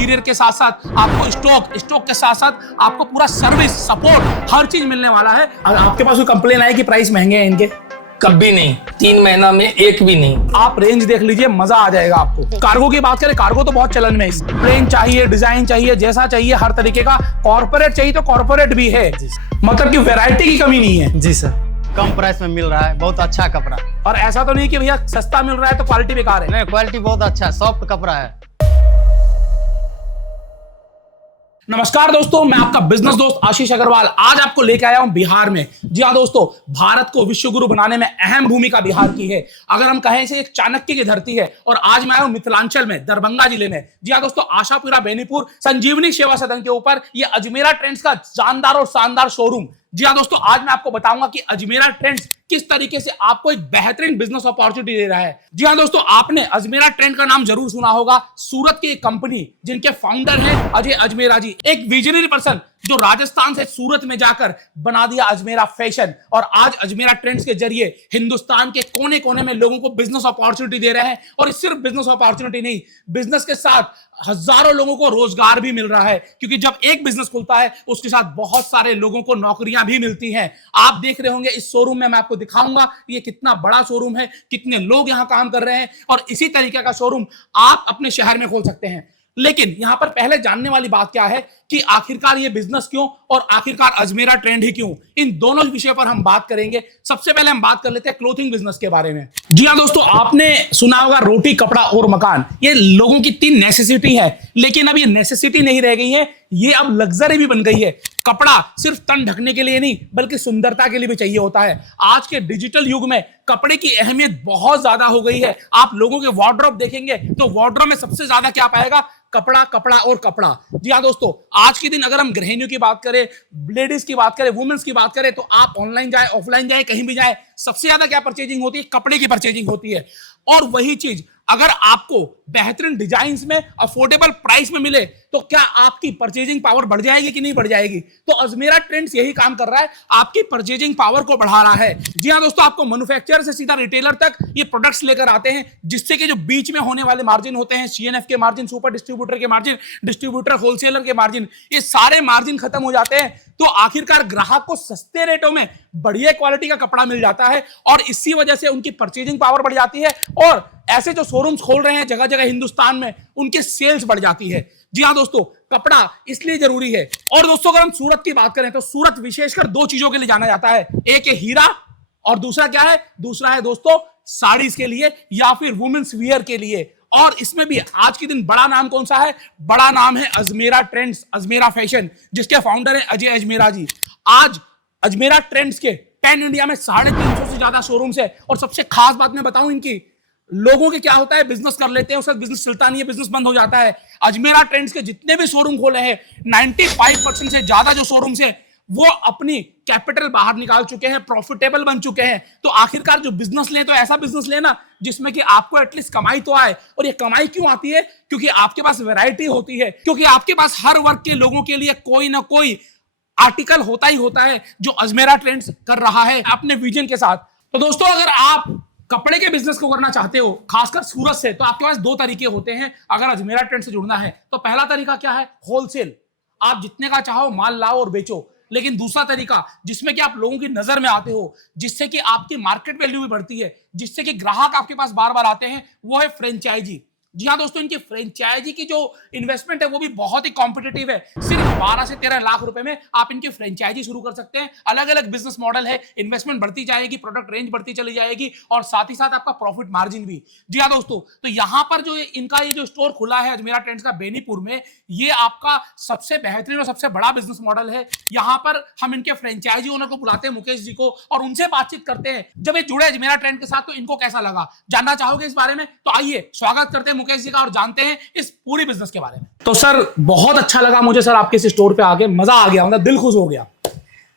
Interior के साथ साथ आपको स्टॉक के साथ साथ आपको पूरा सर्विस सपोर्ट हर चीज मिलने वाला है। अगर आपके पास कोई कंप्लेन आए कि प्राइस महंगे हैं इनके, कभी नहीं, 3 महीना में एक भी नहीं। आप रेंज देख लीजिए, मजा आ जाएगा आपको। कार्गो की बात करें, कार्गो तो बहुत चलन में है। प्लेन चाहिए, डिजाइन चाहिए, जैसा चाहिए हर तरीके का। कॉर्पोरेट चाहिए तो कॉर्पोरेट भी है, मतलब कि वैरायटी की कमी नहीं है। जी सर, कम प्राइस में मिल रहा है, बहुत अच्छा कपड़ा। और ऐसा तो नहीं कि भैया सस्ता मिल रहा है तो क्वालिटी बेकार है। नहीं, क्वालिटी बहुत अच्छा है, सॉफ्ट कपड़ा है। नमस्कार दोस्तों, मैं आपका बिजनेस दोस्त आशीष अग्रवाल आज आपको लेके आया हूं बिहार में। जी हाँ दोस्तों, भारत को विश्व गुरु बनाने में अहम भूमिका बिहार की है। अगर हम कहें इसे एक चाणक्य की धरती है। और आज मैं आया हूं मिथिलांचल में, दरभंगा जिले में। जी हाँ दोस्तों, आशापुरा बेनीपुर संजीवनी सेवा सदन के ऊपर ये अजमेरा ट्रेंड्स का जानदार और शानदार शोरूम। जी हाँ दोस्तों, आज मैं आपको बताऊंगा कि अजमेरा ट्रेंड्स किस तरीके से आपको एक बेहतरीन बिजनेस अपॉर्चुनिटी दे रहा है। जी हाँ दोस्तों, आपने अजमेरा ट्रेंड का नाम जरूर सुना होगा। सूरत की एक कंपनी जिनके फाउंडर हैं अजय अजमेरा जी, एक विजनरी पर्सन जो राजस्थान से सूरत में जाकर बना दिया अजमेरा फैशन। और आज अजमेरा ट्रेंड्स के जरिए हिंदुस्तान के कोने कोने में लोगों को बिजनेस अपॉर्चुनिटी दे रहे हैं। और सिर्फ बिजनेस अपॉर्चुनिटी नहीं, बिजनेस के साथ हजारों लोगों को रोजगार भी मिल रहा है, क्योंकि जब एक बिजनेस खुलता है उसके साथ बहुत सारे लोगों को नौकरियां भी मिलती हैं। आप देख रहे होंगे इस शोरूम में, मैं आपको दिखाऊंगा ये कितना बड़ा शोरूम है, कितने लोग यहां काम कर रहे हैं। और इसी तरीके का शोरूम आप अपने शहर में खोल सकते हैं। लेकिन यहां पर पहले जानने वाली बात क्या है कि आखिरकार ये बिजनेस क्यों और आखिरकार अजमेरा ट्रेंड ही क्यों, इन दोनों विषय पर हम बात करेंगे। सबसे पहले हम बात कर लेते हैं क्लोथिंग बिजनेस के बारे में। जी हाँ दोस्तों, आपने सुना होगा रोटी, कपड़ा और मकान, ये लोगों की 3 नेसेसिटी है। लेकिन अब ये नेसेसिटी नहीं रह गई है, ये अब लग्जरी भी बन गई है। कपड़ा सिर्फ तन ढकने के लिए नहीं बल्कि सुंदरता के लिए भी चाहिए होता है। आज के डिजिटल युग में कपड़े की अहमियत बहुत ज्यादा हो गई है। आप लोगों के वार्डरोब देखेंगे तो वार्डरोब में सबसे ज्यादा क्या पाएगा? कपड़ा, कपड़ा और कपड़ा। जी हाँ दोस्तों, आज के दिन अगर हम गृहिणियों की बात करें, लेडीज की बात करें, वुमेन्स की बात करें, तो आप ऑनलाइन जाए, ऑफलाइन जाए, कहीं भी जाए, सबसे ज्यादा क्या परचेजिंग होती है? कपड़े की परचेजिंग होती है। और वही चीज अगर आपको बेहतरीन डिजाइन्स में अफोर्डेबल प्राइस में मिले तो क्या आपकी परचेजिंग पावर बढ़ जाएगी कि नहीं बढ़ जाएगी? तो अजमेरा ट्रेंड्स यही काम कर रहा है, आपकी परचेजिंग पावर को बढ़ा रहा है। जी हाँ दोस्तों, आपको मैन्युफैक्चरर से सीधा रिटेलर तक ये प्रोडक्ट्स लेकर आते हैं, जिससे कि जो बीच में होने वाले मार्जिन होते हैं, सीएनएफ के मार्जिन, सुपर डिस्ट्रीब्यूटर के मार्जिन, डिस्ट्रीब्यूटर होलसेलर के मार्जिन, ये सारे मार्जिन खत्म हो जाते हैं। तो आखिरकार ग्राहक को सस्ते रेटों में बढ़िया क्वालिटी का कपड़ा मिल जाता है और इसी वजह से उनकी परचेजिंग पावर बढ़ जाती है। और ऐसे जो शोरूम्स खोल रहे हैं जगह जगह हिंदुस्तान में, उनकी सेल्स बढ़ जाती है। जी हाँ दोस्तों, कपड़ा इसलिए जरूरी है। और दोस्तों, अगर हम सूरत की बात करें तो सूरत विशेषकर 2 चीजों के लिए जाना जाता है। एक है हीरा और दूसरा क्या है? दूसरा है दोस्तों साड़ीज के लिए या फिर वुमेन्स वियर के लिए। और इसमें भी आज के दिन बड़ा नाम कौन सा है? बड़ा नाम है अजमेरा ट्रेंड्स, अजमेरा फैशन, जिसके फाउंडर है अजय अजमेरा जी। आज अजमेरा ट्रेंड्स के पैन इंडिया में 350 से ज्यादा शोरूम्स है। और सबसे खास बात मैं बताऊं इनकी, लोगों के क्या होता है, बिजनेस कर लेते हैं, उसका बिजनेस चलता नहीं है, बिजनेस बंद हो जाता है। अजमेरा ट्रेंड्स के जितने भी शोरूम खोले हैं, 95% से ज्यादा जो शोरूम्स है वो अपनी कैपिटल बाहर निकाल चुके हैं, प्रॉफिटेबल बन चुके हैं। तो आखिरकार जो बिजनेस ले तो ऐसा बिजनेस लेना जिसमें कि आपको एटलीस्ट कमाई तो आए। और ये कमाई क्यों आती है? क्योंकि आपके पास वैरायटी होती है, क्योंकि आपके पास हर वर्ग के लोगों के लिए कोई ना कोई आर्टिकल होता ही होता है जो अजमेरा ट्रेंड्स कर रहा है अपने विजन के साथ। तो दोस्तों, अगर आप कपड़े के बिजनेस को करना चाहते हो, खासकर सूरत से, तो आपके पास 2 तरीके होते हैं अगर अजमेरा ट्रेंड से जुड़ना है। तो पहला तरीका क्या है? होलसेल, आप जितने का चाहो माल लाओ और बेचो। लेकिन दूसरा तरीका जिसमें कि आप लोगों की नजर में आते हो, जिससे कि आपकी मार्केट वैल्यू भी बढ़ती है, जिससे कि ग्राहक आपके पास बार बार आते हैं, वो है फ्रेंचाइजी। जी हाँ दोस्तों, इनकी फ्रेंचाइजी की जो इन्वेस्टमेंट है वो भी बहुत ही कॉम्पिटिटिव है। सिर्फ 12 से 13 लाख रुपए में आप इनकी फ्रेंचाइजी शुरू कर सकते हैं। अलग अलग बिजनेस मॉडल है, इन्वेस्टमेंट बढ़ती जाएगी, प्रोडक्ट रेंज बढ़ती चली जाएगी और साथ ही साथ आपका प्रॉफिट मार्जिन भी। जी हाँ दोस्तों, तो यहाँ पर जो इनका ये जो स्टोर खुला है अजमेरा ट्रेंड्स का बेनीपुर में, ये आपका सबसे बेहतरीन और सबसे बड़ा बिजनेस मॉडल है। यहाँ पर हम इनके फ्रेंचाइजी ओनर को बुलाते हैं, मुकेश जी को, और उनसे बातचीत करते हैं। जब ये जुड़े अजमेरा ट्रेंड के साथ तो इनको कैसा लगा, जानना चाहोगे इस बारे में? तो आइए स्वागत करते हैं मुकेश जी का और जानते हैं इस पूरी बिजनेस के बारे में। तो सर, बहुत अच्छा लगा मुझे सर आपके इस स्टोर पे आके, मजा आ गया, मतलब दिल खुश हो गया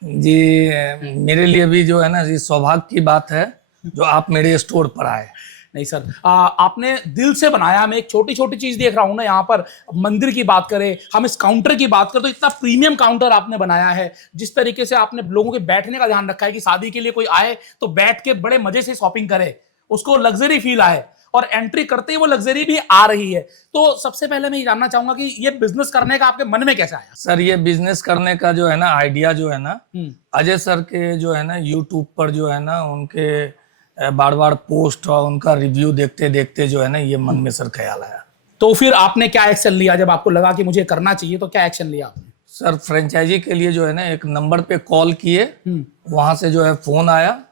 जी। मेरे लिए भी जो है ना, ये सौभाग्य की बात है जो आप मेरे स्टोर पर आए। नहीं सर, आपने दिल से बनाया। मैं एक छोटी छोटी चीज देख रहा हूं ना, यहाँ पर मंदिर की बात करें, हम इस काउंटर की बात करें, तो इतना प्रीमियम काउंटर आपने बनाया है। जिस तरीके से आपने लोगों के बैठने का ध्यान रखा है कि शादी के लिए कोई आए तो बैठ के बड़े मजे से शॉपिंग करे, उसको लग्जरी फील आए। और एंट्री करते ही वो लग्जरी भी आ रही है। तो सबसे पहले मैं ये जानना चाहूंगा कि ये बिजनेस करने का आपके मन में कैसे आया? सर ये बिजनेस करने का जो है ना आइडिया जो है ना अजय सर के जो है ना यूट्यूब पर जो है ना उनके बार बार पोस्ट और उनका रिव्यू देखते देखते जो है ना ये मन में सर ख्याल आया। तो फिर आपने क्या एक्शन लिया जब आपको लगा कि मुझे करना चाहिए, तो क्या एक्शन लिया आपने? सर फ्रेंचाइजी के लिए जो है ना एक नंबर पे कॉल किए, वहां से जो है फोन आया,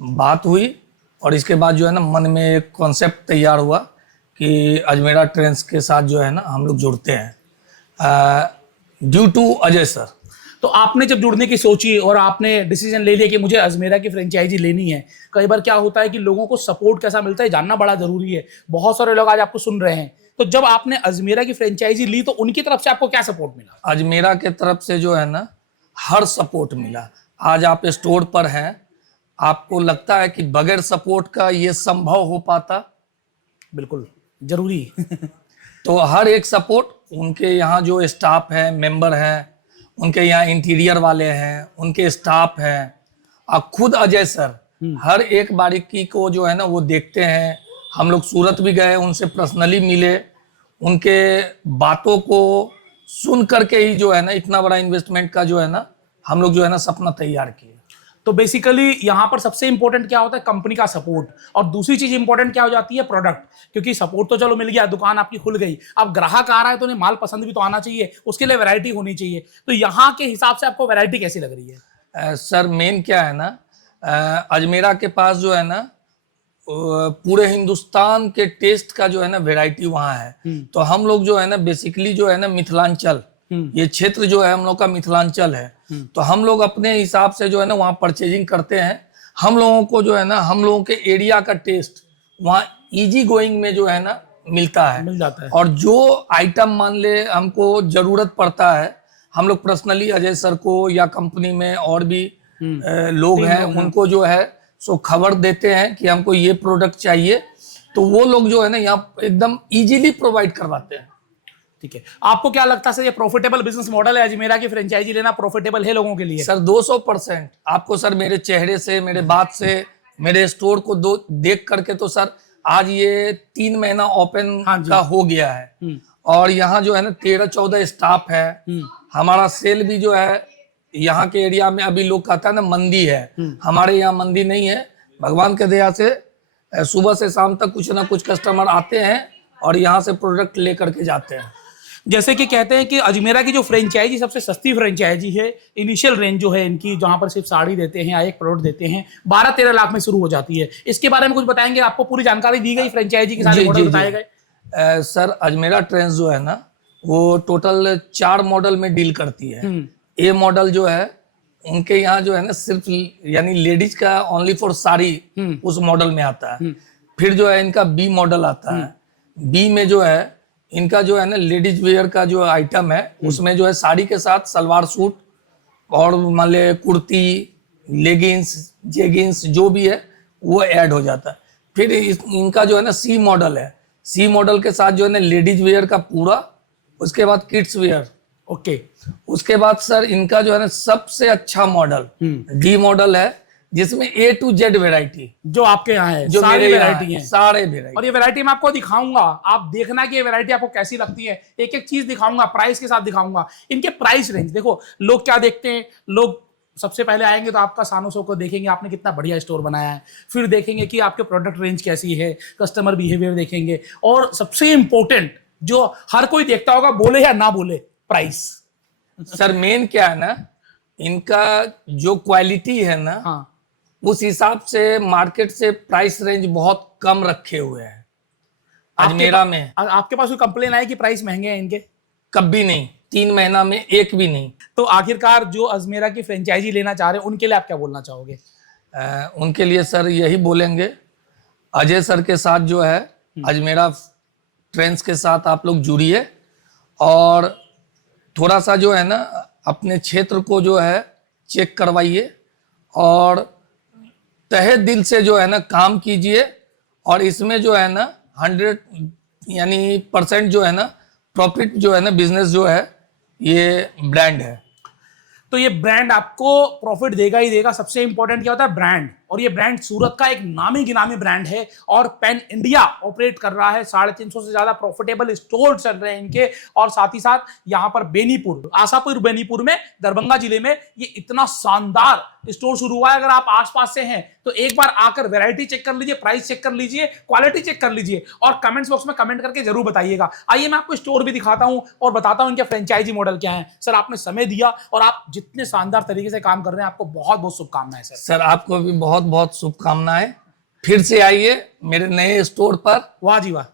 बात हुई और इसके बाद जो है ना मन में एक कॉन्सेप्ट तैयार हुआ कि अजमेरा ट्रेंड्स के साथ जो है ना हम लोग जुड़ते हैं ड्यू टू अजय सर। तो आपने जब जुड़ने की सोची और आपने डिसीजन ले लिया कि मुझे अजमेरा की फ्रेंचाइजी लेनी है, कई बार क्या होता है कि लोगों को सपोर्ट कैसा मिलता है जानना बड़ा जरूरी है। बहुत सारे लोग आज आपको सुन रहे हैं, तो जब आपने अजमेरा की फ्रेंचाइजी ली तो उनकी तरफ से आपको क्या सपोर्ट मिला? अजमेरा के तरफ से जो है ना हर सपोर्ट मिला। आज आप स्टोर पर हैं, आपको लगता है कि बगैर सपोर्ट का ये संभव हो पाता? बिल्कुल जरूरी। तो हर एक सपोर्ट, उनके यहाँ जो स्टाफ है, मेंबर हैं, उनके यहाँ इंटीरियर वाले हैं, उनके स्टाफ हैं, और खुद अजय सर हर एक बारीकी को जो है ना वो देखते हैं। हम लोग सूरत भी गए, उनसे पर्सनली मिले, उनके बातों को सुन करके ही जो है ना इतना बड़ा इन्वेस्टमेंट का जो है ना हम लोग जो है ना सपना तैयार किए। तो बेसिकली यहाँ पर सबसे इंपॉर्टेंट क्या होता है? कंपनी का सपोर्ट। और दूसरी चीज इंपॉर्टेंट क्या हो जाती है? प्रोडक्ट। क्योंकि सपोर्ट तो चलो मिल गया, दुकान आपकी खुल गई, अब ग्राहक आ रहा है तो उन्हें माल पसंद भी तो आना चाहिए, उसके लिए वैरायटी होनी चाहिए। तो यहाँ के हिसाब से आपको वैरायटी कैसी लग रही है? सर मेन क्या है ना, अजमेरा के पास जो है ना पूरे हिंदुस्तान के टेस्ट का जो है ना वैरायटी वहाँ है। तो हम लोग जो है ना बेसिकली जो है ना मिथिलांचल, ये क्षेत्र जो है हम लोग का मिथिलांचल है, तो हम लोग अपने हिसाब से जो है ना वहाँ परचेजिंग करते हैं। हम लोगों को जो है ना हम लोगों के एरिया का टेस्ट वहाँ इजी गोइंग में जो है ना मिलता है, मिल जाता है। और जो आइटम मान ले हमको जरूरत पड़ता है, हम लोग पर्सनली अजय सर को या कंपनी में और भी लोग हैं उनको जो है सो खबर देते हैं कि हमको ये प्रोडक्ट चाहिए, तो वो लोग जो है ना यहाँ एकदम इजीली प्रोवाइड करवाते हैं। ठीक है, आपको क्या लगता है सर ये प्रॉफिटेबल बिजनेस मॉडल है? अजमेरा की फ्रेंचाइजी लेना प्रॉफिटेबल है लोगों के लिए? सर 200%। आपको सर मेरे चेहरे से, मेरे बात से, मेरे स्टोर को देख करके तो सर आज ये 3 महीना ओपन का हो गया है, और यहाँ जो है ना 13-14 स्टाफ है। हमारा सेल भी जो है यहाँ के एरिया में, अभी लोग कहता है ना मंदी है, हमारे यहाँ मंदी नहीं है। भगवान के दया से सुबह से शाम तक कुछ ना कुछ कस्टमर आते हैं और यहाँ से प्रोडक्ट लेकर के जाते हैं। जैसे कि कहते हैं कि अजमेरा की जो फ्रेंचाइजी सबसे सस्ती फ्रेंचाइजी है। इनिशियल रेंज जो है इनकी, जहां पर सिर्फ साड़ी देते हैं या एक प्रोडक्ट देते हैं, 12-13 लाख में शुरू हो जाती है। इसके बारे में कुछ बताएंगे? आपको पूरी जानकारी दी गई, फ्रेंचाइजी के सारे मॉडल बताए गए? सर अजमेरा ट्रेंड्स जो है ना वो टोटल 4 मॉडल में डील करती है। ए मॉडल जो है उनके यहाँ जो है ना सिर्फ यानी लेडीज का ओनली फॉर साड़ी उस मॉडल में आता है। फिर जो है इनका बी मॉडल आता है। बी में जो है इनका जो है ना लेडीज वेयर का जो आइटम है उसमें जो है साड़ी के साथ सलवार सूट और मान ले कुर्ती, लेगिंग्स, जेगिंग्स जो भी है वो ऐड हो जाता है। फिर इनका जो है ना सी मॉडल है। सी मॉडल के साथ जो है ना लेडीज वेयर का पूरा, उसके बाद किड्स वेयर। ओके, उसके बाद सर इनका जो है ना सबसे अच्छा मॉडल डी मॉडल है, जिसमें A to Z वेराइटी जो आपके यहाँ है, जो सारी मेरे यहाँ वैरायटी है, सारे वेराइटी। और ये वैरायटी मैं आपको दिखाऊंगा, आप देखना कि ये वैरायटी आपको कैसी लगती है। एक एक चीज दिखाऊंगा, प्राइस के साथ दिखाऊंगा। इनके प्राइस रेंज देखो, लोग क्या देखते हैं, लोग सबसे पहले आएंगे तो आपका सानो सो को देखेंगे, आपने कितना बढ़िया स्टोर बनाया है, फिर देखेंगे कि आपके प्रोडक्ट रेंज कैसी है, कस्टमर बिहेवियर देखेंगे, और सबसे इंपॉर्टेंट जो हर कोई देखता होगा, बोले या ना बोले, प्राइस। सर मेन क्या है ना, इनका जो क्वालिटी है ना, हाँ, उस हिसाब से मार्केट से प्राइस रेंज बहुत कम रखे हुए हैं अजमेरा में। आपके पास कोई कंप्लेन आई कि प्राइस महंगे हैं इनके? कभी नहीं, 3 महीना में एक भी नहीं। तो आखिरकार जो अजमेरा की फ्रेंचाइजी लेना चाह रहे हैं उनके लिए आप क्या बोलना चाहोगे? उनके लिए सर यही बोलेंगे, अजय सर के साथ जो है अजमेरा ट्रेंड्स के साथ आप लोग जुड़िए, और थोड़ा सा जो है ना अपने क्षेत्र को जो है चेक करवाइए, और तहे दिल से जो है ना काम कीजिए, और इसमें जो है ना 100% जो है ना प्रॉफिट जो है ना बिजनेस जो है ये ब्रांड है। तो ये ब्रांड आपको प्रॉफिट देगा ही देगा। सबसे इंपॉर्टेंट क्या होता है? ब्रांड। और ये ब्रांड सूरत का एक नामी गिनामी ब्रांड है और पैन इंडिया ऑपरेट कर रहा है। 350 से ज्यादा प्रॉफिटेबल स्टोर चल रहे हैं इनके, और साथ ही साथ यहाँ पर बेनीपुर, आशापुर बेनीपुर में, दरभंगा जिले में ये इतना शानदार स्टोर शुरू हुआ है। अगर आप आसपास से हैं तो एक बार आकर वैरायटी चेक कर लीजिए, प्राइस चेक कर लीजिए, क्वालिटी चेक कर लीजिए और कमेंट्स बॉक्स में कमेंट करके जरूर बताइएगा। आइए मैं आपको स्टोर भी दिखाता हूं और बताता हूं इनके फ्रेंचाइजी मॉडल क्या है। सर आपने समय दिया और आप जितने शानदार तरीके से काम कर रहे हैं, आपको बहुत बहुत शुभकामनाएं सर। सर आपको भी बहुत बहुत शुभकामनाएं। फिर से आइए मेरे नए स्टोर पर, वाह जी वाह,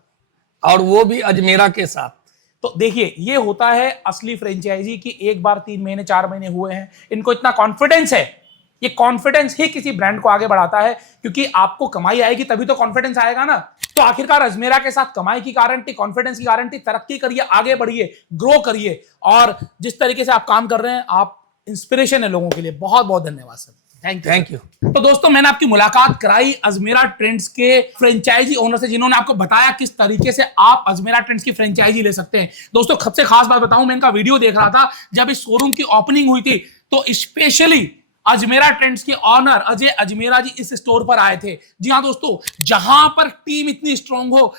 और वो भी अजमेरा के साथ। तो देखिए ये होता है असली फ्रेंचाइजी की एक बार 3 महीने 4 महीने हुए हैं, इनको इतना कॉन्फिडेंस है। ये कॉन्फिडेंस ही किसी ब्रांड को आगे बढ़ाता है, क्योंकि आपको कमाई आएगी तभी तो कॉन्फिडेंस आएगा ना। तो आखिरकार अजमेरा के साथ कमाई की गारंटी, कॉन्फिडेंस की गारंटी, तरक्की करिए, आगे बढ़िए, ग्रो करिए, और जिस तरीके से आप काम कर रहे हैं आप इंस्पिरेशन है लोगों के लिए। बहुत बहुत धन्यवाद सर, थैंक यू। तो दोस्तों मैंने आपकी मुलाकात कराई अजमेरा ट्रेंड्स के फ्रेंचाइजी ओनर से, जिन्होंने आपको बताया किस तरीके से आप अजमेरा ट्रेंड्स की फ्रेंचाइजी ले सकते हैं। दोस्तों सबसे खास बात बताऊं, मैं इनका वीडियो देख रहा था जब इस शोरूम की ओपनिंग हुई थी, तो स्पेशली अजमेरा ट्रेंड्स के ऑनर अजय अजमेरा जी इस स्टोर पर आए थे। जी हाँ दोस्तों, जहां पर टीम इतनी स्ट्रांग हो,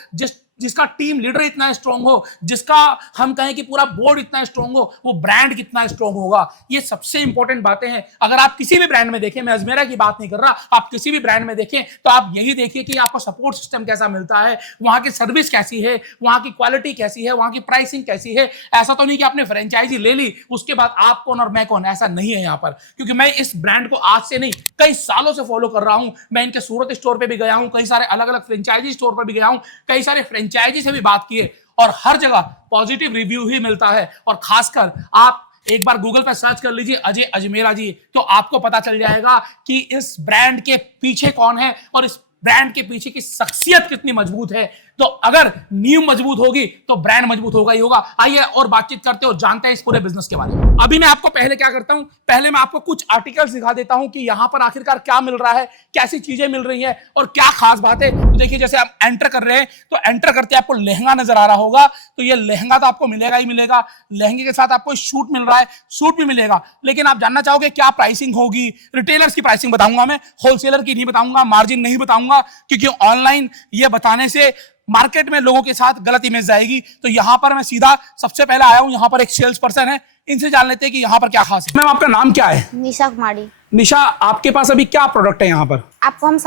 जिसका टीम लीडर इतना स्ट्रांग हो, जिसका हम कहें कि पूरा बोर्ड इतना स्ट्रांग हो, वो ब्रांड कितना स्ट्रांग होगा। ये सबसे इंपॉर्टेंट बातें हैं। अगर आप किसी भी ब्रांड में देखें, मैं अजमेरा की बात नहीं कर रहा, आप किसी भी ब्रांड में देखें तो आप यही देखिए कि आपको सपोर्ट सिस्टम कैसा मिलता है, वहां की सर्विस कैसी है, वहां की क्वालिटी कैसी है, वहां की प्राइसिंग कैसी है। ऐसा तो नहीं कि आपने फ्रेंचाइजी ले ली उसके बाद आप कौन और मैं कौन, ऐसा नहीं है यहाँ पर। क्योंकि मैं इस ब्रांड को आज से नहीं कई सालों से फॉलो कर रहा हूं। मैं इनके सूरत स्टोर पर भी गया हूं, कई सारे अलग अलग फ्रेंचाइजी स्टोर पर भी गया हूं, कई सारे फ्रेंचाइजी से भी बात की है, और हर जगह पॉजिटिव रिव्यू ही मिलता है। और खासकर आप एक बार गूगल पर सर्च कर लीजिए अजय अजमेरा जी, तो आपको पता चल जाएगा कि इस ब्रांड के पीछे कौन है और इस ब्रांड के पीछे की शख्सियत कितनी मजबूत है। तो अगर नींव मजबूत होगी तो ब्रांड मजबूत होगा ही होगा। आइए और बातचीत करते हो, जानते हैं इस पूरे बिजनेस के बारे में। अभी मैं आपको पहले क्या करता हूं, पहले मैं आपको कुछ आर्टिकल्स दिखा देता हूं कि यहां पर आखिरकार क्या मिल रहा है, कैसी चीजें मिल रही हैं और क्या खास बात है। तो देखिए जैसे आप एंटर कर रहे हैं तो एंटर करते आपको लहंगा नजर आ रहा होगा, तो ये लहंगा तो आपको मिलेगा ही मिलेगा। लहंगे के साथ आपको सूट मिल रहा है, सूट भी मिलेगा। लेकिन आप जानना चाहोगे क्या प्राइसिंग होगी? रिटेलर्स की प्राइसिंग बताऊंगा मैं, होलसेलर की नहीं बताऊंगा, मार्जिन नहीं बताऊंगा, क्योंकि ऑनलाइन ये बताने से मार्केट में लोगों के साथ गलत इमेज जाएगी। तो यहां पर मैं सीधा सबसे पहले आया हूं, यहां पर एक सेल्स पर्सन है, इनसे जान लेते हैं कि यहां पर क्या खास है। मैम आपका नाम क्या है? निशा कुमारी। निशा, आपके पास अभी क्या प्रोडक्ट है यहाँ पर? आपको हम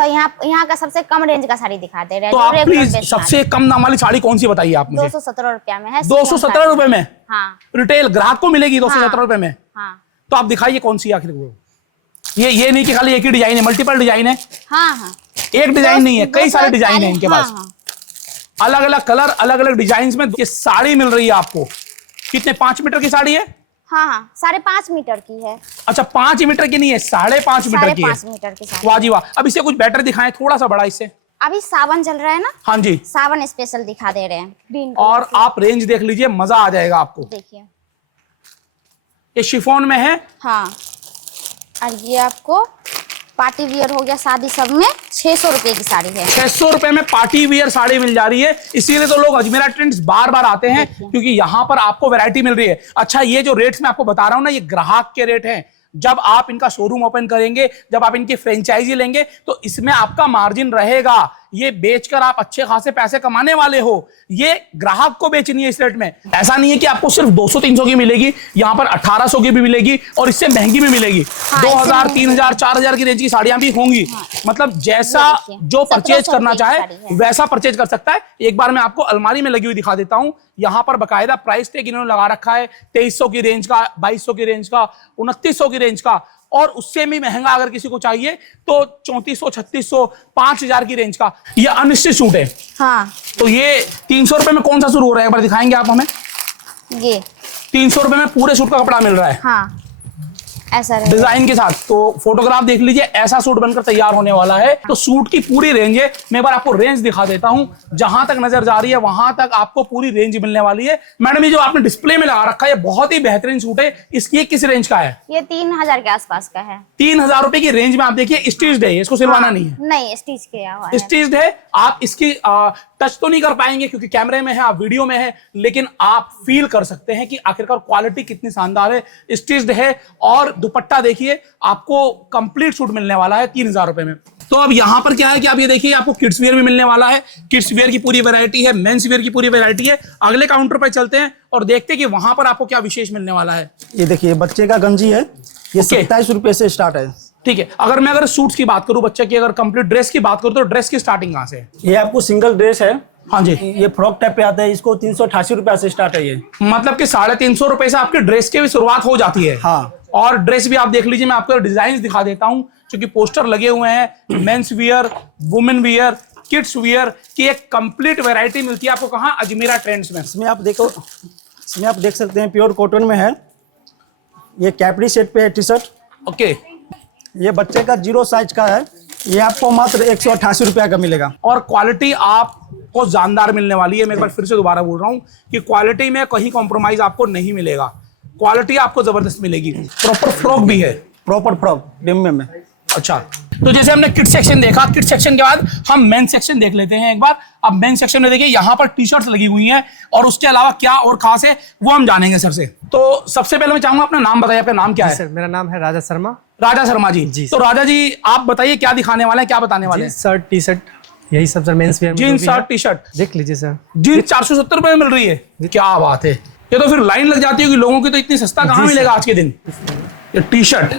यहाँ का सबसे कम रेंज का साड़ी दिखा दे रहे हैं। तो आप प्लीज सबसे कम दाम वाली साड़ी कौन सी बताइए आप मुझे? 217 रुपया में है। 217 रुपए में? हाँ। रिटेल ग्राहक को मिलेगी 217 रुपए में? हाँ। तो आप दिखाइए कौन सी आखिर वो। ये नहीं कि खाली एक ही डिजाइन है, मल्टीपल डिजाइन है। हाँ हाँ, एक डिजाइन नहीं है, कई सारे डिजाइन है इनके पास। हाँ। अलग अलग कलर, अलग अलग डिजाइन में ये साड़ी मिल रही है आपको। कितने, 5 मीटर की साड़ी है? हाँ हाँ, 5.5 मीटर की है। अच्छा 5 मीटर की नहीं है, 5.5 मीटर की है। 5.5 मीटर की साड़ी। वाह जी वाह। अब इसे कुछ बेटर दिखाएं, थोड़ा सा बड़ा इससे। अभी सावन चल रहा है ना, हाँ जी, सावन स्पेशल दिखा दे रहे हैं ग्रीन। और आप रेंज देख लीजिए, मजा आ जाएगा आपको। देखिए ये शिफॉन में है। हाँ, और ये आपको पार्टी वियर हो गया, शादी सब में 600 रुपए की साड़ी है। 600 रुपए में पार्टी वियर साड़ी मिल जा रही है। इसीलिए तो लोग अजमेरा ट्रेंड्स बार बार आते हैं, क्योंकि यहाँ पर आपको वैरायटी मिल रही है। अच्छा, ये जो रेट्स मैं आपको बता रहा हूँ ना, ये ग्राहक के रेट हैं। जब आप इनका शोरूम ओपन करेंगे, जब आप इनकी फ्रेंचाइजी लेंगे, तो इसमें आपका मार्जिन रहेगा। ये बेचकर आप अच्छे खासे पैसे कमाने वाले हो। ये ग्राहक को बेचनी है इस रेट में। ऐसा नहीं है कि आपको सिर्फ 200-300 की मिलेगी, यहाँ पर 1800 की भी मिलेगी और इससे महंगी भी मिलेगी। 2000, 3000, 4000 की रेंज की साड़ियां भी होंगी। मतलब जैसा जो परचेज करना चाहे वैसा परचेज कर सकता है। एक बार मैं आपको अलमारी में लगी हुई दिखा देता हूं। यहाँ पर बकायदा प्राइस टैग इन्होंने लगा रखा है 2300 की रेंज का, 2200 की रेंज का, 2900 की रेंज का, और उससे भी महंगा अगर किसी को चाहिए तो 3400, 3600, 5000 की रेंज का। ये अनिश्चित सूट है। हाँ। तो ये 300 रुपए में कौन सा शुरू हो रहा है, एक बार दिखाएंगे आप हमें? ये 300 रुपए में पूरे सूट का कपड़ा मिल रहा है। हाँ, ऐसा डिजाइन के साथ। तो फोटोग्राफ देख लीजिए, ऐसा सूट बनकर तैयार होने वाला है। तो सूट की पूरी रेंज है। मैं एक बार आपको रेंज दिखा देता हूं, जहां तक नजर जा रही है वहां तक आपको पूरी रेंज मिलने वाली है। मैडम ये जो आपने डिस्प्ले में लगा रखा है, बहुत ही बेहतरीन सूट है। इसकी किस रेंज का है? ये 3000 के आसपास का है। 3000 रुपए की रेंज में आप देखिए, स्टिच्ड है, इसको सिलवाना नहीं है। नहीं, स्टिच किया हुआ है। स्टिच्ड है। आप इसकी टच तो नहीं कर पाएंगे क्योंकि कैमरे में है, आप वीडियो में है, लेकिन आप फील कर सकते हैं कि आखिरकार क्वालिटी कितनी शानदार है। स्टिच्ड है। और दुपट्टा देखिए, आपको कंप्लीट सूट मिलने वाला है 3000 रुपए में। तो अब यहाँ पर क्या है कि आप ये देखिए आपको किड्स वेयर भी मिलने वाला है, किड्स वेयर की पूरी वैरायटी है, मेंस वेयर की पूरी वैरायटी है। अगले काउंटर पर चलते हैं और देखते हैं कि वहां पर आपको क्या विशेष मिलने वाला है। ये देखिए बच्चे का गंजी है, ये 27 रुपए से स्टार्ट है। ठीक है, अगर सूट्स की बात करूं, बच्चे की अगर कंप्लीट ड्रेस की बात करूं तो ड्रेस की स्टार्टिंग कहां से है? ये आपको सिंगल ड्रेस है। हाँ जी, ये फ्रॉक टाइप पे आता है, इसको 388 रुपए से स्टार्ट है ये। मतलब कि 350 रुपए से आपकी ड्रेस की भी शुरुआत हो जाती है। हाँ। और ड्रेस भी आप देख लीजिए, मैं आपको डिजाइन दिखा देता हूं, क्योंकि पोस्टर लगे हुए हैं। Men's wear, women wear, kids wear की एक कंप्लीट वैरायटी मिलती है आपको कहाँ? अजमेरा ट्रेंड्स में। इसमें आप देखो, इसमें आप देख सकते हैं प्योर कॉटन में है। ये कैपरी सेट पे है टी शर्ट। ओके, ये बच्चे का 0 साइज का है, ये आपको मात्र 188 रुपया का मिलेगा। और क्वालिटी आपको जानदार मिलने वाली है। मैं एक बार फिर से दोबारा बोल रहा हूँ कि क्वालिटी में कहीं कॉम्प्रोमाइज आपको नहीं मिलेगा, क्वालिटी आपको जबरदस्त मिलेगी। प्रॉपर फ्रॉक भी है, प्रॉपर फ्रॉक प्रीमियम में। अच्छा, तो जैसे हमने किड सेक्शन देखा, किड सेक्शन के बाद हम मेन सेक्शन देख लेते हैं एक बार। अब मेन सेक्शन में देखिए यहाँ पर टी शर्ट्स लगी हुई हैं और उसके अलावा क्या और खास है वो हम जानेंगे सर से। तो सबसे पहले मैं चाहूंगा अपना नाम बताइए, आपका नाम क्या है? सर मेरा नाम है राजा शर्मा। राजा शर्मा जी। तो राजा जी आप बताइए क्या दिखाने वाले हैं, क्या बताने वाले हैं? शर्ट टी शर्ट यही सब सर, मेंस वेयर में जीन्स जो भी है। शर्ट टी शर्ट देख लीजिए सर, जीन्स 470 रुपए में मिल रही है, क्या बात है। ये तो फिर लाइन लग जाती है कि लोगों की तो इतनी सस्ता कहाँ जी मिलेगा आज के दिन। ये टी शर्ट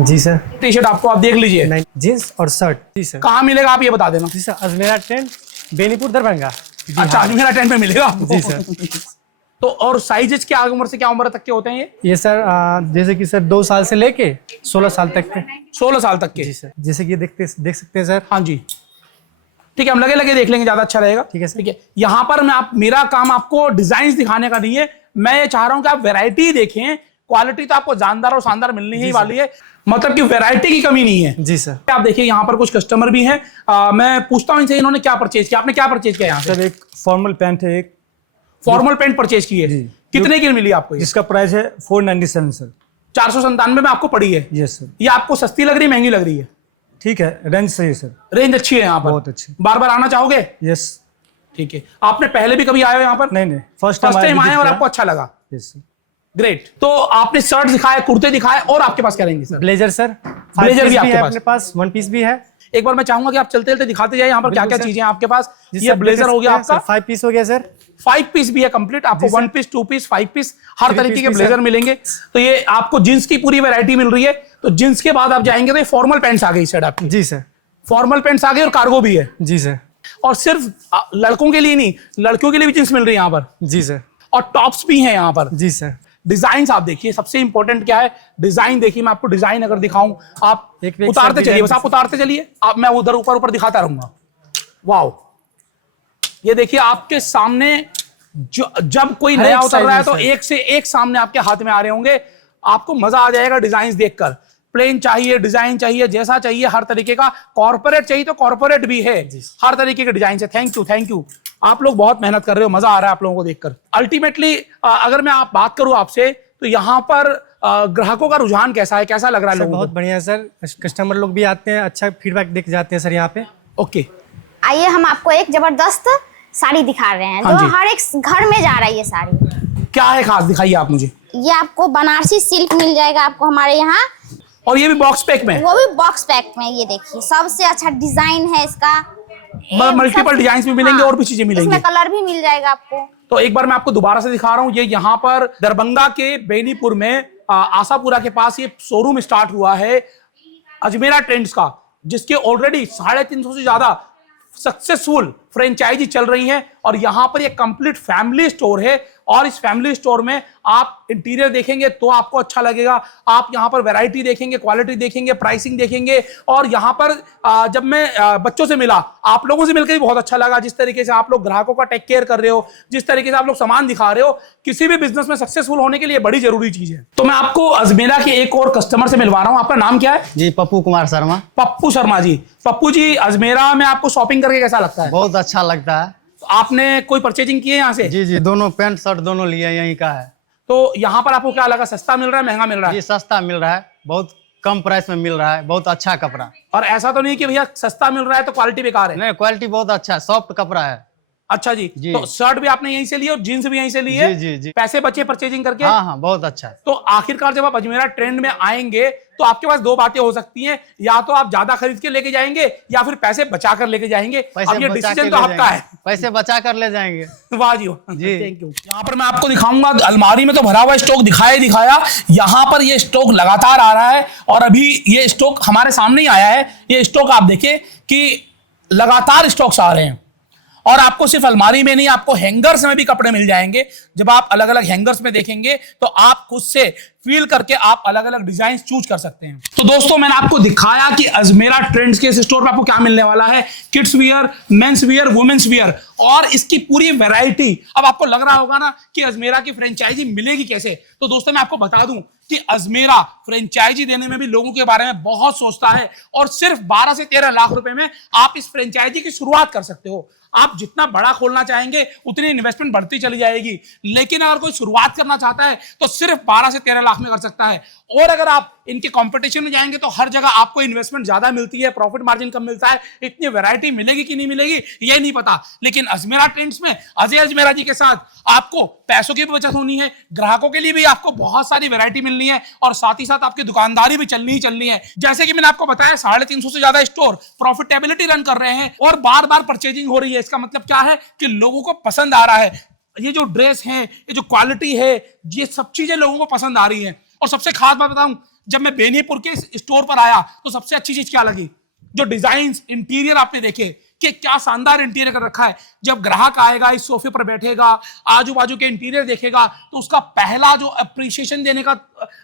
जी सर, टी शर्ट आपको आप देख लीजिए जीन्स और शर्ट जी सर। कहाँ मिलेगा आप ये बता देना। जी सर, अजमेरा ट्रेंड, बेनीपुर दरभंगा। अच्छा, अजमेरा टेंट में मिलेगा जी सर। तो और साइजेस क्या उम्र से क्या उम्र तक के होते हैं ये? सर जैसे कि सर 2 साल से लेके 16 साल तक के। 16 साल तक के। जी सर, जैसे कि देख सकते हैं सर। हाँ जी, ठीक है, हम लगे लगे देख लेंगे, ज्यादा अच्छा रहेगा। ठीक है सर। ठीक है, यहाँ पर मेरा काम आपको डिजाइन दिखाने का नहीं है, मैं ये चाह रहा हूँ कि आप वैरायटी देखें। क्वालिटी तो आपको जानदार और शानदार मिलनी ही वाली है, मतलब कि वैरायटी की कमी नहीं है। जी सर। आप देखिए यहाँ पर कुछ कस्टमर भी हैं, मैं पूछता हूँ इनसे इन्होंने क्या परचेज किया। आपने क्या परचेज किया यहाँ से? सर एक फॉर्मल पैंट है, एक फॉर्मल पैंट परचेज की है। कितने की मिली आपको ये? जिसका प्राइस है 497 सर। 497 में आपको पड़ी है। Yes sir. ये आपको सस्ती लग रही है, महंगी लग रही है? ठीक है, रेंज सही है सर। रेंज अच्छी है यहाँ पर, बहुत अच्छी। बार बार आना चाहोगे? यस। ठीक है, आपने पहले भी कभी आए हो यहाँ पर? नहीं फर्स्ट फर्स्ट टाइम आए visit और किया। आपको अच्छा लगा? Yes sir. ग्रेट। तो आपने शर्ट दिखाए, कुर्ते दिखाए, और आपके पास क्या रहेंगे सर? ब्लेजर सर, ब्लेजर भी आपके है पास? अपने पास, 1 पीस भी है। एक बार मैं चाहूंगा कि आप चलते चलते दिखाते जाइए यहाँ पर क्या क्या बिल्कुल सर। चीजें हैं आपके पास। जी ये सर, ब्लेजर हो गया आपका, 5 पीस हो गया सर। 5 पीस भी है कंप्लीट आपको, जी सर। 1 पीस, 2 पीस, 5 पीस, हर 3 तरीके पीस के भी ब्लेजर सर। मिलेंगे। तो ये आपको जींस की पूरी वैरायटी मिल रही है। तो जींस के बाद आप जाएंगे तो ये फॉर्मल पैंट्स आ गई सर आपकी। जी सर। फॉर्मल पैंट्स आ गई और कार्गो भी है। जी सर। और सिर्फ लड़कों के लिए नहीं, लड़कियों के लिए भी जींस मिल रही है यहाँ पर, जी सर। और टॉप्स भी हैं यहाँ पर। जी सर। डिजाइन आप देखिए, सबसे इंपॉर्टेंट क्या है? डिजाइन देखिए। मैं आपको डिजाइन अगर दिखाऊं, आप एक उतारते सब चलिए, बस डिजाइन आप उतारते चलिए, आप मैं उधर ऊपर ऊपर दिखाता रहूंगा। वाओ, ये देखिए आपके सामने जब कोई हर नया एक उतर size रहा है में तो सर। एक से एक सामने आपके हाथ में आ रहे होंगे। आपको मजा आ जाएगा डिजाइन देखकर। प्लेन चाहिए, डिजाइन चाहिए, जैसा चाहिए, हर तरीके का। कॉर्पोरेट चाहिए तो कॉर्पोरेट भी है, हर तरीके के डिजाइन से। Thank you, thank you. आप लोग बहुत मेहनत कर रहे हो, मजा आ रहा है आप लोगों को देखकर। अल्टीमेटली अगर मैं बात करूं आपसे, तो यहाँ पर ग्राहकों का रुझान कैसा है, कैसा लग रहा है सर लोगों बहुत को? बढ़िया है सर, कस्टमर लोग भी आते हैं, अच्छा फीडबैक देके जाते हैं सर यहाँ पे। ओके, आइए हम आपको एक जबरदस्त साड़ी दिखा रहे हैं हाँ जो जी। हर एक घर में जा रही है साड़ी। क्या है खास, दिखाइए आप मुझे। ये आपको बनारसी सिल्क मिल जाएगा आपको हमारे यहाँ, और ये भी बॉक्स पैक में, वो भी बॉक्स पैक में। ये देखिए सबसे अच्छा डिजाइन है इसका। मल्टीपल डिजाइन भी मिलेंगे और भी चीजें मिलेंगी। इसमें कलर भी मिल जाएगा आपको। तो एक बार मैं आपको दोबारा से दिखा रहा हूं। ये यहाँ पर दरभंगा के बेनीपुर में आशापुरा के पास ये शोरूम स्टार्ट हुआ है अजमेरा ट्रेंड्स का, जिसके ऑलरेडी 350 से ज्यादा सक्सेसफुल फ्रेंचाइजी चल रही है। और यहाँ पर ये कंप्लीट फैमिली स्टोर है, और इस फैमिली स्टोर में आप इंटीरियर देखेंगे तो आपको अच्छा लगेगा। आप यहाँ पर वैरायटी देखेंगे, क्वालिटी देखेंगे, प्राइसिंग देखेंगे। और यहाँ पर जब मैं बच्चों से मिला, आप लोगों से मिलकर भी बहुत अच्छा लगा। जिस तरीके से आप लोग ग्राहकों का टेक केयर कर रहे हो, जिस तरीके से आप लोग सामान दिखा रहे हो, किसी भी बिजनेस में सक्सेसफुल होने के लिए बड़ी जरूरी चीज है। तो मैं आपको अजमेरा के एक और कस्टमर से मिलवा रहा हूँ। आपका नाम क्या है? जी पप्पू कुमार शर्मा। पप्पू शर्मा जी। पप्पू जी, अजमेरा में आपको शॉपिंग करके कैसा लगता है? बहुत अच्छा लगता है। आपने कोई परचेजिंग की है यहाँ से? जी दोनों पैंट शर्ट दोनों लिए यहीं का है। तो यहाँ पर आपको क्या लगा, सस्ता मिल रहा है, महंगा मिल रहा है? जी सस्ता मिल रहा है, बहुत कम प्राइस में मिल रहा है, बहुत अच्छा कपड़ा। और ऐसा तो नहीं कि भैया सस्ता मिल रहा है तो क्वालिटी बेकार है? नहीं, क्वालिटी बहुत अच्छा है, सॉफ्ट कपड़ा है। अच्छा जी, जी। तो शर्ट भी आपने यहीं से ली और जीन्स भी यहीं से ली है? जी जी जी। पैसे बचे परचेजिंग करके? हाँ हाँ, बहुत अच्छा है। तो आखिरकार जब आप अजमेरा ट्रेंड में आएंगे तो आपके पास दो बातें हो सकती हैं, या तो आप ज्यादा खरीद के लेके जाएंगे या फिर पैसे बचा कर लेके जाएंगे। पैसे अब ये बचा डिसीजन के तो ले आपका है। जाएंगे, पैसे बचा कर ले जाएंगे। वाह जी वाह, जी। Thank you. यहाँ पर मैं आपको दिखाऊंगा, अलमारी में तो भरा हुआ स्टॉक दिखाया, यहाँ पर ये स्टॉक लगातार आ रहा है और अभी ये स्टॉक हमारे सामने ही आया है। ये स्टॉक आप देखिए कि लगातार स्टॉक्स आ रहे हैं और आपको सिर्फ अलमारी में नहीं, आपको हैंगर्स में भी कपड़े मिल जाएंगे। जब आप अलग अलग हैंगर्स में देखेंगे तो आप खुद से फील करके आप अलग अलग डिजाइन चूज कर सकते हैं। तो दोस्तों मैंने आपको दिखाया कि अजमेरा ट्रेंड्स के इस स्टोर पे आपको क्या मिलने वाला है, kids wear, men's wear, women's wear और इसकी पूरी वैरायटी। अब आपको लग रहा होगा ना कि अजमेरा की फ्रेंचाइजी मिलेगी कैसे, तो दोस्तों मैं आपको बता दूं कि अजमेरा फ्रेंचाइजी देने में भी लोगों के बारे में बहुत सोचता है और सिर्फ 12 से 13 लाख रुपए में आप इस फ्रेंचाइजी की शुरुआत कर सकते हो। आप जितना बड़ा खोलना चाहेंगे उतनी इन्वेस्टमेंट बढ़ती चली जाएगी, लेकिन अगर कोई शुरुआत करना चाहता है तो सिर्फ 12 से 13 लाख में कर सकता है। और अगर आप इनके कंपटीशन में जाएंगे तो हर जगह आपको इन्वेस्टमेंट ज्यादा मिलती है, प्रॉफिट मार्जिन कम मिलता है। इतनी वैरायटी मिलेगी कि नहीं मिलेगी ये नहीं पता, लेकिन अजमेरा ट्रेंड्स में अजय अजमेरा जी के साथ आपको पैसों की भी बचत होनी है, ग्राहकों के लिए भी आपको बहुत सारी वैरायटी मिलनी है और साथ ही साथ आपकी दुकानदारी भी चलनी है। जैसे कि मैंने आपको बताया 350 से ज्यादा स्टोर प्रॉफिटेबिलिटी रन कर रहे हैं और बार बार परचेजिंग हो रही है। इसका मतलब क्या है कि लोगों को पसंद आ रहा है, ये जो ड्रेस है, ये जो क्वालिटी है, ये सब चीजें लोगों को पसंद आ रही है। और सबसे खास बात बताऊं, जब मैं बेनीपुर के स्टोर पर आया तो सबसे अच्छी चीज क्या लगी, जो डिजाइन इंटीरियर आपने देखे कि क्या शानदार इंटीरियर कर रखा है। जब ग्राहक आएगा, इस सोफे पर बैठेगा, आजू बाजू के इंटीरियर देखेगा तो उसका पहला जो अप्रिशिएशन देने का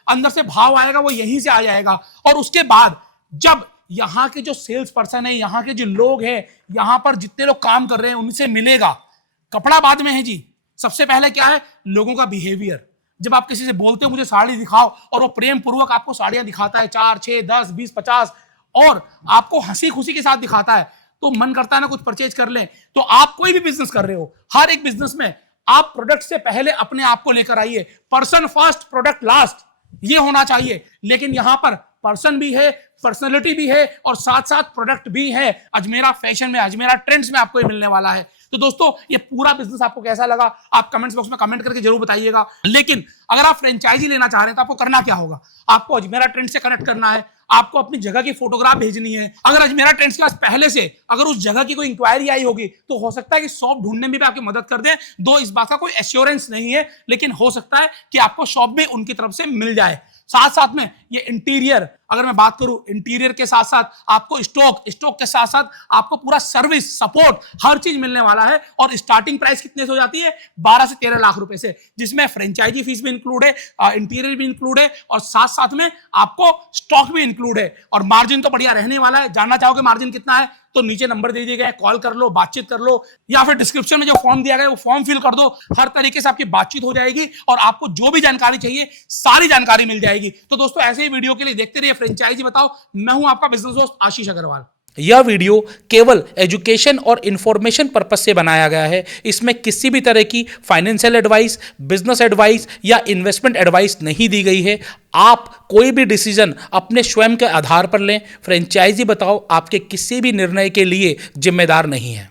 अंदर से भाव आएगा वो यहीं से आ जाएगा। और उसके बाद जब यहाँ के जो सेल्स पर्सन है, यहाँ के जो लोग हैं, यहाँ पर जितने लोग काम कर रहे हैं उनसे मिलेगा। कपड़ा बाद में है जी, सबसे पहले क्या है, लोगों का बिहेवियर। जब आप किसी से बोलते हो मुझे साड़ी दिखाओ और वो प्रेम पूर्वक आपको साड़ियां दिखाता है, 4, 6, 10, 20, 50 और आपको हंसी खुशी के साथ दिखाता है, तो मन करता है ना कुछ परचेज कर ले। तो आप कोई भी बिजनेस कर रहे हो, हर एक बिजनेस में आप प्रोडक्ट से पहले अपने आप को लेकर आइए। पर्सन फर्स्ट प्रोडक्ट लास्ट, ये होना चाहिए। लेकिन यहां पर पर्सन भी है, पर्सनैलिटी भी है और साथ साथ प्रोडक्ट भी है। अजमेरा फैशन में, अजमेरा ट्रेंड्स में आपको ये मिलने वाला है। तो दोस्तों ये पूरा बिजनेस आपको कैसा लगा आप कमेंट्स बॉक्स में कमेंट करके जरूर बताइएगा। लेकिन अगर आप फ्रेंचाइजी लेना चाह रहे हैं तो आपको करना क्या होगा, आपको अजमेरा ट्रेंड्स से कनेक्ट करना है, आपको अपनी जगह की फोटोग्राफ भेजनी है। अगर अजमेरा ट्रेंड्स के पास पहले से अगर उस जगह की कोई इंक्वायरी आई होगी तो हो सकता है कि शॉप ढूंढने में भी आपकी मदद कर दें। दो इस बात का कोई एश्योरेंस नहीं है, लेकिन हो सकता है कि आपको शॉप भी उनकी तरफ से मिल जाए। साथ साथ में ये इंटीरियर, अगर मैं बात करूं इंटीरियर के साथ साथ आपको स्टॉक के साथ साथ आपको पूरा सर्विस सपोर्ट हर चीज मिलने वाला है। और स्टार्टिंग प्राइस कितने से हो जाती है, 12 से 13 लाख रुपए से, जिसमें फ्रेंचाइजी फीस भी इंक्लूड है, इंटीरियर भी इंक्लूड है और साथ साथ में आपको स्टॉक भी इंक्लूड है। और मार्जिन तो बढ़िया रहने वाला है। जानना चाहोगे मार्जिन कितना है तो नीचे नंबर दे दिए गए, कॉल कर लो, बातचीत कर लो, या फिर डिस्क्रिप्शन में जो फॉर्म दिया गया है वो फॉर्म फिल कर दो। हर तरीके से आपकी बातचीत हो जाएगी और आपको जो भी जानकारी चाहिए सारी जानकारी मिल जाएगी। तो दोस्तों ऐसे ही वीडियो के लिए देखते रहिए फ्रेंचाइजी बताओ। मैं हूं आपका बिजनेस दोस्त आशीष अग्रवाल। यह वीडियो केवल एजुकेशन और इंफॉर्मेशन पर्पस से बनाया गया है। इसमें किसी भी तरह की फाइनेंशियल एडवाइस, बिजनेस एडवाइस या इन्वेस्टमेंट एडवाइस नहीं दी गई है। आप कोई भी डिसीजन अपने स्वयं के आधार पर लें। फ्रेंचाइजी बताओ आपके किसी भी निर्णय के लिए जिम्मेदार नहीं है।